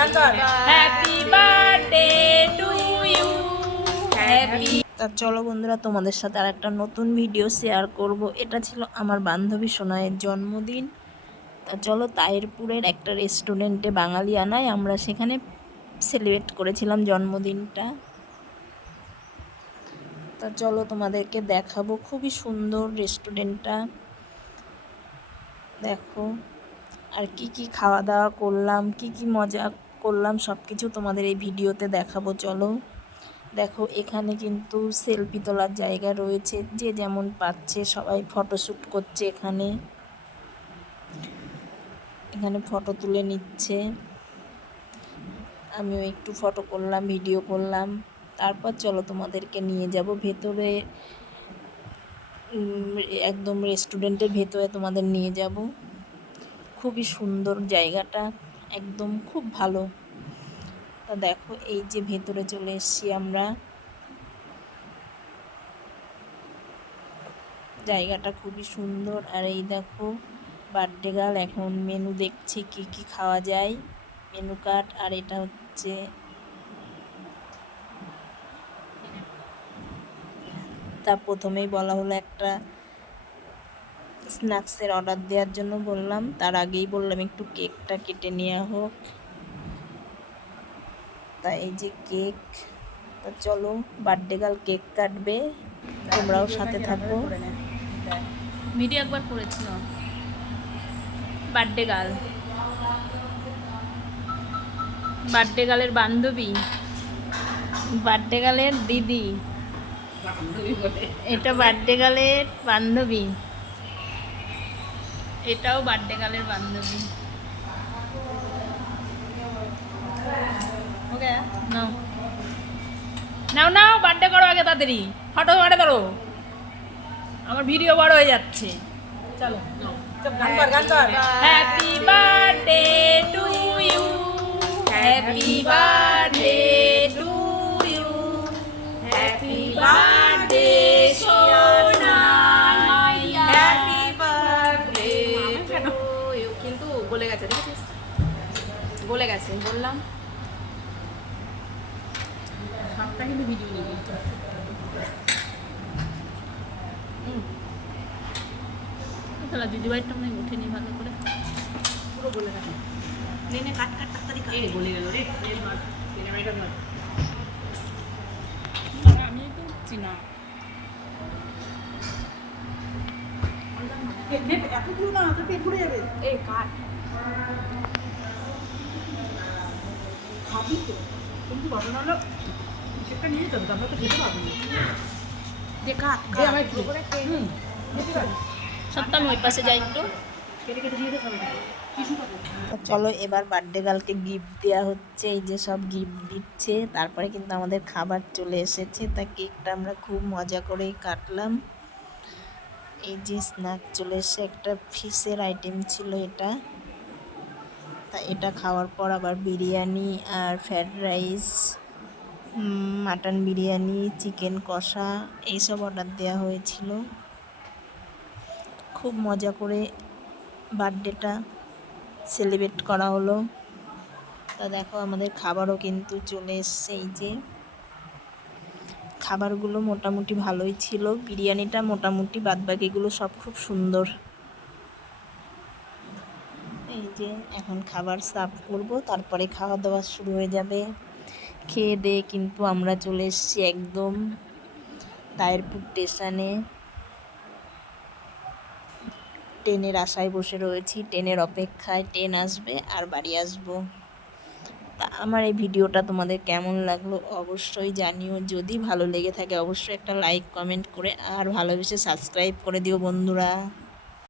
Happy birthday to you happy তা চলো বন্ধুরা তোমাদের সাথে আর একটা নতুন ভিডিও শেয়ার করব। এটা ছিল আমার বান্ধবী সোনায়ের জন্মদিন। তা চলো তায়েরপুরের একটা রেস্টুরেন্টে বাঙালি আনায় আমরা সেখানে সেলিব্রেট করেছিলাম জন্মদিনটা। তা চলো তোমাদেরকে দেখাবো খুবই সুন্দর রেস্টুরেন্টটা দেখো আর কি কি খাওয়া দাওয়া করলাম কি কি মজা করলাম সব কিছু তোমাদের এই ভিডিওতে দেখাবো, চলো। দেখো, এখানে কিন্তু সেলফি তোলার জায়গা রয়েছে, যে যেমন পাচ্ছে, সবাই ফটোশ্যুট করছে এখানে। এখানে ফটো তুলে নিচ্ছে। আমিও একটু ফটো করলাম ভিডিও করলাম। তারপর চলো তোমাদেরকে নিয়ে যাব ভেতরে। একদম রেস্টুরেন্টের ভেতরে তোমাদের নিয়ে যাব। খুবই সুন্দর জায়গাটা। একদম খুব ভালো। তা দেখো, এই যে ভেতরে চলে এসেছি আমরা। জায়গাটা খুবই সুন্দর। আর এই দেখো, বার্থডে গার্ল, এখন মেনু দেখছে কি কি খাওয়া যায়। মেনু কার্ড, আর এটা হচ্ছে তা প্রথমেই বলা হলো একটা স্ন্যাক্সের অর্ডার দেওয়ার জন্য বললাম। তার আগেই বললাম একটু কেকটা কেটে নেওয়া হোক। তা এই যে কেক তা চলো বার্থডে গার্ল কেক কাটবে। তোমরাও সাথে থাকো। ভিডিও একবার করেছিল বার্থডে গার্ল বার্থডে গার্লের বান্ধবী। বার্থডে গার্লের দিদি। এটা বার্থডে গার্লের বান্ধবী। এটাও বার্থডে কালের বান্ধবী। নাও। নাও নাও বার্থডে করো আগে তাড়াতাড়ি। ফটো মারে ধরো। আমার ভিডিও বড় হয়ে যাচ্ছে। হ্যাপি বার্থডে গলে গেছে বললাম। সবটা কিন্তু ভিডিও নিবি তাহলে দিদিভাইটা মনে ভালো করে। পুরো বলে গেছে নে নে কাট কাট তাড়াতাড়ি কাট এই বলে গেল রে সিনেমাটা ধর আমি তো উঠছি না। এই কাট। দে কাট সত্য আমি ওই পাশে যাই একটু। তো চলো এবার বার্থডে গার্লকে গিফট দেওয়া হচ্ছে এই যে সব গিফট দিচ্ছে। তারপরে কিন্তু আমাদের খাবার চলে এসেছে। তা কেকটা আমরা খুব মজা করেই কাটলাম। এই যে স্ন্যাক চলে এসে একটা ফিশের আইটেম ছিল এটা। তা এটা খাওয়ার পর আবার বিরিয়ানি আর fried rice mutton biryani, chicken কষা, এইসব অর্ডার দেওয়া হয়েছিল। খুব মজা করে বার্থডেটা সেলিব্রেট করা হলো। তা দেখো আমাদের খাবারও কিন্তু চলে এসছে এই যে। খাবারগুলো মোটামুটি ভালোই ছিল। বিরিয়ানিটা মোটামুটি বাদবাকিগুলো সব খুব সুন্দর। যে এখন খাবার সার্ভ করব, তারপরে খাওয়া দাওয়া শুরু হয়ে যাবে। খেয়ে দিয়ে কিন্তু আমরা চলে এসেছি একদম তায়েরপুর স্টেশনে। ট্রেনের আশায় বসে রয়েছি, ট্রেনের অপেক্ষায় ট্রেন আসবে আর বাড়ি আসব। তা আমার এই ভিডিওটা তোমাদের কেমন লাগল অবশ্যই জানিও, যদি ভালো লেগে থাকে অবশ্যই একটা লাইক, কমেন্ট করে আর ভালোবেসে সাবস্ক্রাইব করে দিও বন্ধুরা।